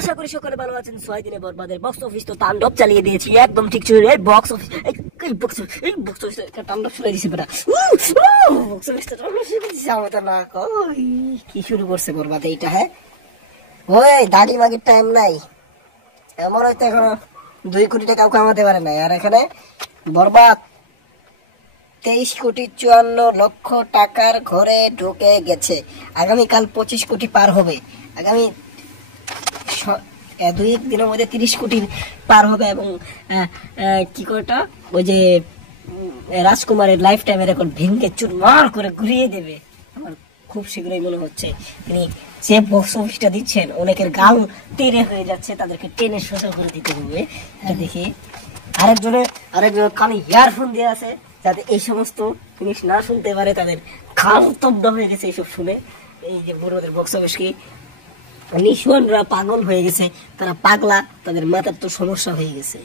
আশা করি সকলে ভালো আছেন। 6 দিনে বরবাদের বক্স অফিস তো তাণ্ডব চালিয়ে দিয়েছি, একদম ঠিক ছিল। এই বক্স অফিস তাণ্ডব শুরু দিয়েছি বেটা, বক্স অফিস তাণ্ডব শুরু দিয়েছি। আমার তো না কই কি শুরু করছে বরবাদ এইটা। হ্যাঁ ওই দাড়ি মাগির টাইম নাই, এমন হয়তো এখনো 2 কোটি টাকা কামাতে পারে না। আর এখানে বরবাদ 23,54,00,000 টাকার ঘরে ঢুকে গেছে। আগামীকাল 25 কোটি পার হবে। আগামী 2-1 দিনের মধ্যে 30 কোটি পার হবে। এবং কি করেটা ওই যে রাজকুমারের লাইফ টাইমের রেকর্ড ভেঙে চুরমার করে ঘুরিয়ে দেবে। আমার খুব শীঘ্রই মনে হচ্ছে তিনি যে বক্স অফিসটা দিচ্ছেন, অনেকের গাল টেনে হয়ে যাচ্ছে, তাদেরকে টেনে সোজা করে দিতে হবে। এটা দেখি আরেকজন কানে ইয়ারফোন দিয়ে আছে, যাতে এই সমস্ত জিনিস না শুনতে পারে। তাদের খাল তব্দ হয়ে গেছে এইসব শুনে। এই যে বড়দের বক্স অফিস কি নিঃসন্রা পাগল হয়ে গেছে, তারা পাগলা, তাদের মাথার তো সমস্যা হয়ে গেছে।